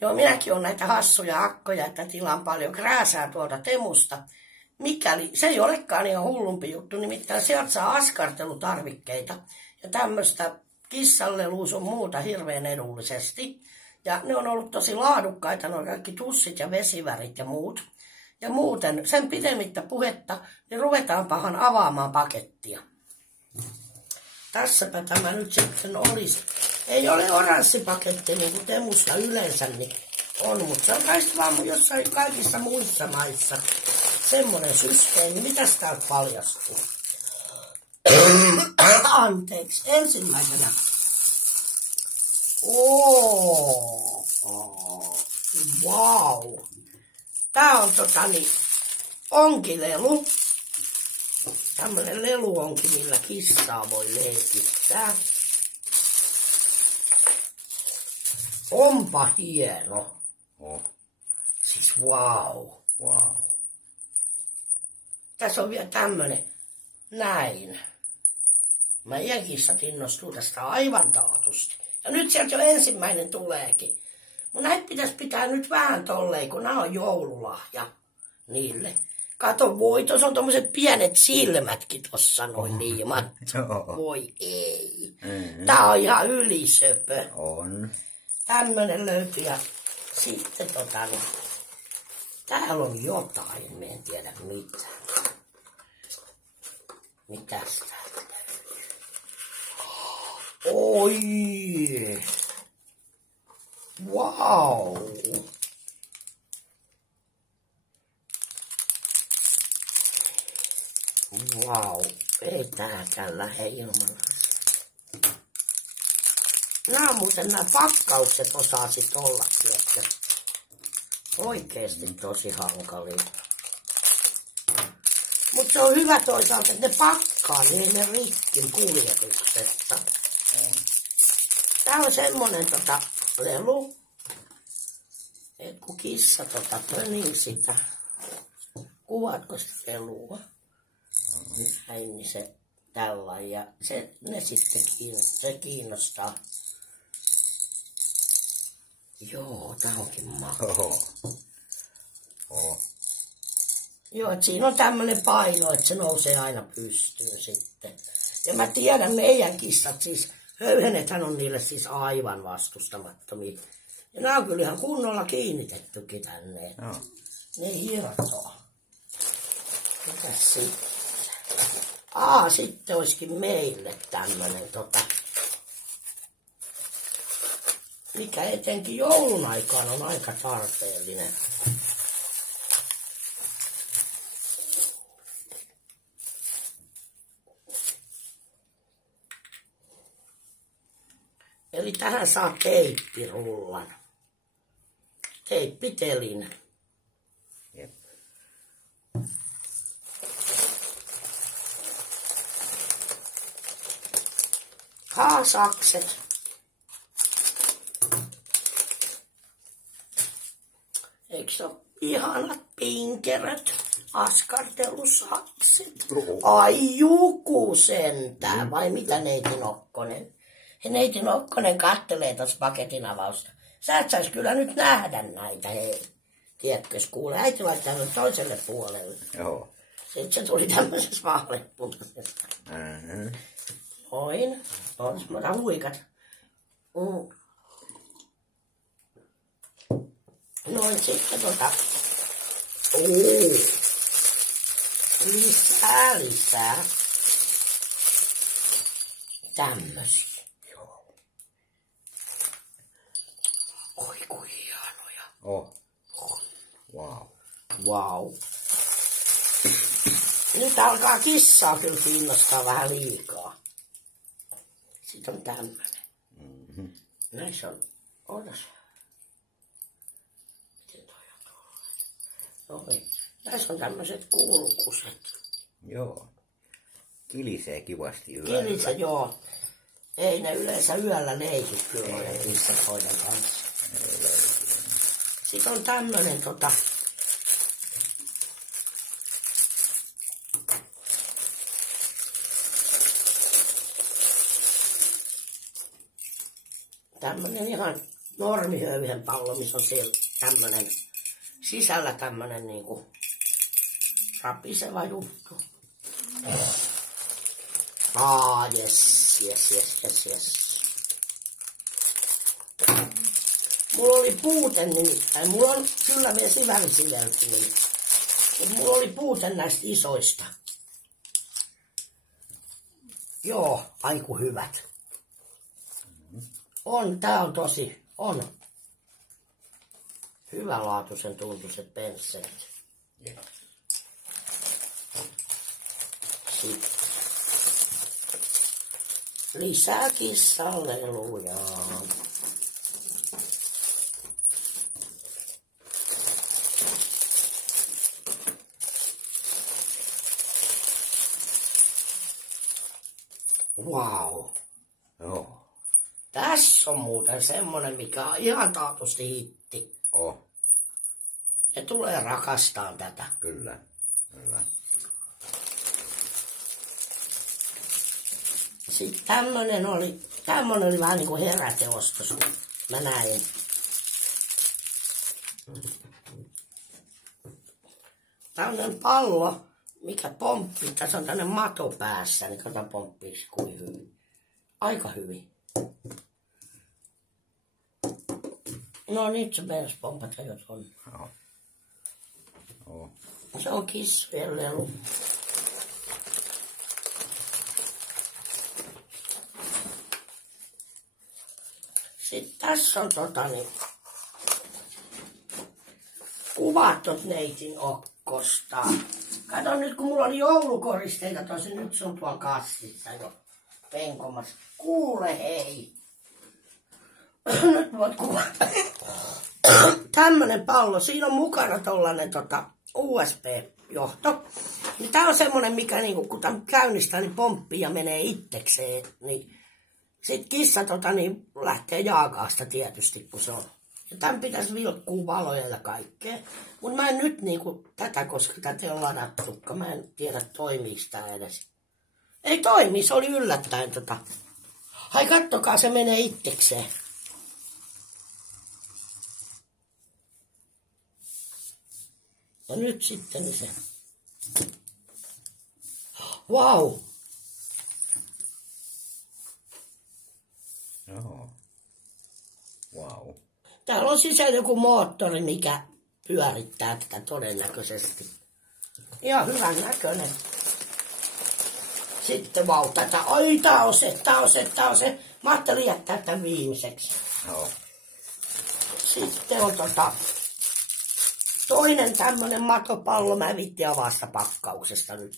Joo, minäkin olen näitä hassuja akkoja, että tilaan paljon krääsää tuolta Temusta. Mikäli, se ei olekaan ihan hullumpi juttu, nimittäin sieltä saa askartelutarvikkeita ja tämmöistä kissanlelua sun muuta hirveän edullisesti. Ja ne on ollut tosi laadukkaita, ne on kaikki tussit ja vesivärit ja muut. Ja muuten, sen pidemmittä puhetta, niin ruvetaanpahan avaamaan pakettia. Tässäpä tämä nyt sitten olisi. Ei ole oranssipaketti niin kuin Temusta yleensä niin on, mutta se on kai vaan jossain kaikissa muissa maissa semmoinen systeemi. Mitäs täältä paljastuu? Anteeksi, ensimmäisenä. Wow. Tää on onkilelu. Tämmönen leluonki, millä kissaa voi leikittää. Onpa hieno. Siis wow. Tässä on vielä tämmönen näin. Meidän kissat innostuu tästä aivan taatusti. Ja nyt sieltä jo ensimmäinen tuleekin. Mun näitä pitäisi pitää nyt vähän tolleen, kun nämä on joululahja niille. Kato, voi, tuossa on tommoset pienet silmätkin tossa noin liimat. Voi ei. Tää on ihan ylisöpö. On. Tämmönen löytyy ja sitten täällä on jotain, mä en tiedä mitä. Mitäs täältä löytyy? Oi! Wow! Wow! Ei tääkään lähde ilman. Nämä muuten nämä pakkaukset osasit olla, että oikeesti tosi hankalia. Mutta se on hyvä toisaalta, että ne pakkaa, niin ei ne rikkin kuljetuksessa. Tää on semmonen lelu, että kun kissa pönii sitä, kuvaatko sitä lelua? Näin, niin se tällainen ja ne sitten kiinnostaa. Joo, tää onkin makea. Joo, että siinä on tämmönen paino, että se nousee aina pystyyn sitten. Ja mä tiedän, meidän kissat siis, höyhenethän on niille siis aivan vastustamattomia. Ja nää on kyllä ihan kunnolla kiinnitettykin tänne. Ne hiertoo. Mitäs sitten? Sitten olisikin meille tämmönen mikä etenkin joulun aikaan on aika tarpeellinen. Eli tähän saa teippirullan. Teippitelin. Haasakset. Eikö se ole ihanat pinkeröt? Askartelusakset. Ai juku sentään. Vai mitä neiti Nokkonen? Neiti Nokkonen kattelee tuossa paketin avausta. Sä et sais kyllä nyt nähdä näitä, hei. Tiedätkö, kuule, äiti laittaa nyt toiselle puolelle. Joo. Sitten se tuli tämmöisessä vaaleanpunaisesta. Noin. On huikat. Noin sitten lisää. Tämmösiä. Joo. Oi kuin hienoja. Wow. Nyt alkaa kissaa kyllä kiinnostaa vähän liikaa. Sitten on tämmönen. Näissä on, miten toi on tullut? Noin. Näissä on tämmöiset kulkuset. Joo. Kilisee kivasti yöllä. Kilisee, joo. Ei ne yleensä yöllä leiki kyllä ne kissat hoiden kanssa. Sitten on tämmönen tämmönen ihan normihöyhen pallo, missä on siellä tämmönen, sisällä tämmönen niinku rapiseva juttu. Yes. Mulla oli puute nimittäin. Mulla on kyllä vielä sivälsivelti, mutta mulla oli puute näistä isoista. Joo, aiku hyvät. Tää on tosi, hyvälaatuisen tuntuiset pensselit. Sitten lisää kissallelujaa. Wow. Joo. Tässä on muuten semmonen, mikä on ihan taatusti hitti. Ne tulee rakastaan tätä. Kyllä. Sitten tämmönen oli vähän niinku heräteostos, kun mä näin. Tämmönen pallo, mikä pomppii. Tässä on tämmönen mato päässä, niin katsotaan pomppiiksi kuin hyvin. Aika hyvin. No nyt se meinas pompata jo tonne. Se on kissojen lelu. Sitten tässä on kuvattot neitin okkosta. Kato nyt, kun mulla oli joulukoristeita tosi, nyt se on tuolla kassissa jo penkomassa. Kuule hei. Nyt voit kuvata. Tämmönen pallo. Siinä on mukana tollanen USB-johto. Niin tää on semmonen, mikä niinku, kun tämän käynnistää, niin pomppii ja menee itsekseen. Niin sit kissa niin lähtee jaakaasta tietysti, kun se on. Ja tämän pitäisi vilkkuu valoja ja kaikkea. Mut mä en nyt niinku tätä, koska tätä ei ole ladattukaan. Mä en tiedä toimiiks tää edes. Ei toimi, se oli yllättäen Hai kattokaa, se menee itsekseen. Ja nyt sitten se. Wow. Joo. Wow. Täällä on sisällä joku moottori, mikä pyörittää tätä todennäköisesti. Ihan hyvän näköinen. Sitten tätä. Ai, tää on se. Mä ajattelin jättää tämän viimeiseksi. Joo. Sitten on toinen tämmönen matopallo. Mä viittin avasta pakkauksesta nyt.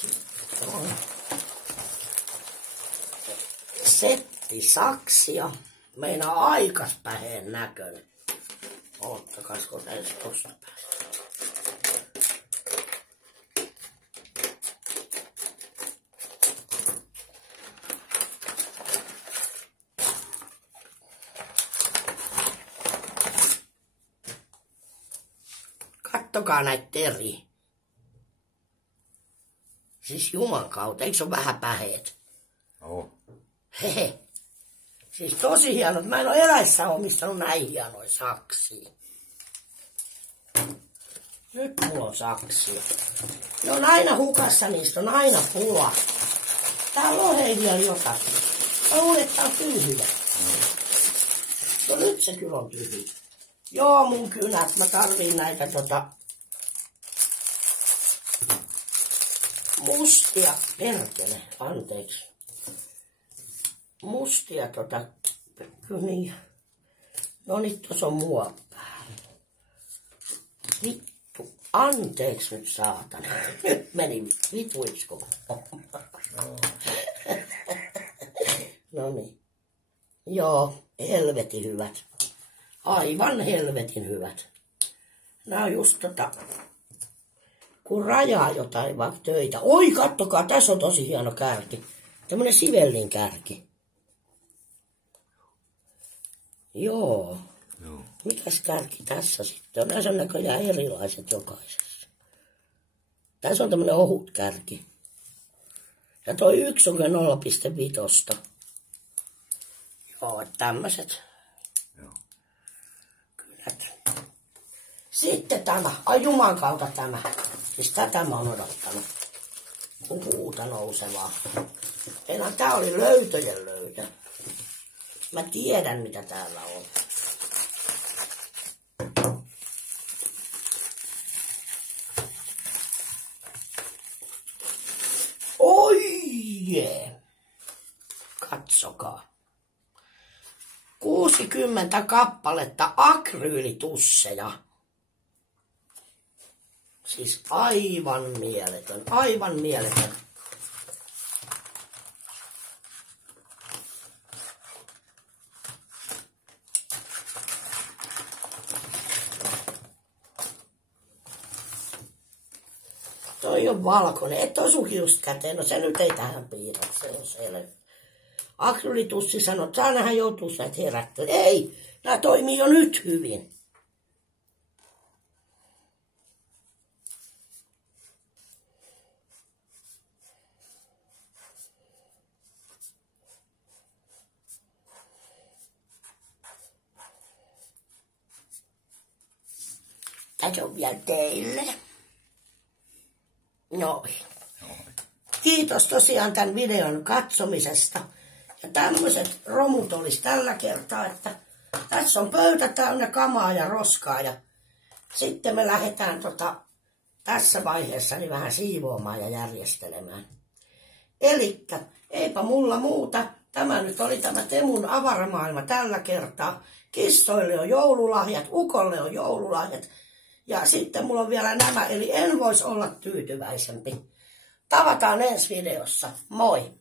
Sitten on setti saksia. Meinaa aikaspäheen näköinen. Oottakas, kun ensin tosta päästä. Kattokaa näitä teriä. Siis Juman kautta, eikö se ole vähän päheet? Hehe. Siis tosi hienot. Mä en ole eläissä omistanut näin hienoja saksia. Nyt mulla on saksia. Ne on aina hukassa, niistä on aina pula. Täällä on hei vielä jotakin. Mä luulen, että tää on tyhjä. No nyt se kyllä on tyhjä. Joo, mun kynät. Mä tarviin näitä mustia. Perkele, anteeksi. Mustia kyniä. No niin, tuossa on mua päällä. Vittu, anteeksi nyt saatana. Nyt meni vituiksi koko homma. No niin. Joo, helvetin hyvät. Aivan helvetin hyvät. Nää on just kun rajaa jotain vaikka töitä. Oi, kattokaa, tässä on tosi hieno kärki. Tämmönen sivellin kärki. Joo. Mikäs kärki tässä sitten on? Näissä on näköjään erilaiset jokaisessa. Tässä on tämmönen ohut kärki. Ja toi yksi on 0,5. Joo, tämmöiset. Joo. Kylät. Sitten tämä, ai juman kautta tämä. Siis tätä mä oon odottanut. Puuta nousevaa. Enää tää oli löytöjen löytö. Mä tiedän mitä täällä on. Oi jee. Katsokaa. 60 kappaletta akryylitusseja. Siis aivan mieletön, aivan mieletön. Toi on valkoinen, et osu hiusta käteen, no se nyt ei tähän piirrä, se on selvä. Akryylitussi sanoo, että ainahan joutuu näitä herättelemään. Ei, nämä toimii jo nyt hyvin. Tässä on vielä teille. Noin. Kiitos tosiaan tämän videon katsomisesta. Ja tämmöiset romut olisi tällä kertaa, että tässä on pöytä täynnä kamaa ja roskaa. Ja sitten me lähdetään tässä vaiheessa niin vähän siivoamaan ja järjestelemään. Elikkä eipä mulla muuta. Tämä nyt oli tämä Temun avaramaailma tällä kertaa. Kissoille on joululahjat, ukolle on joululahjat. Ja sitten mulla on vielä nämä, eli en voisi olla tyytyväisempi. Tavataan ensi videossa. Moi!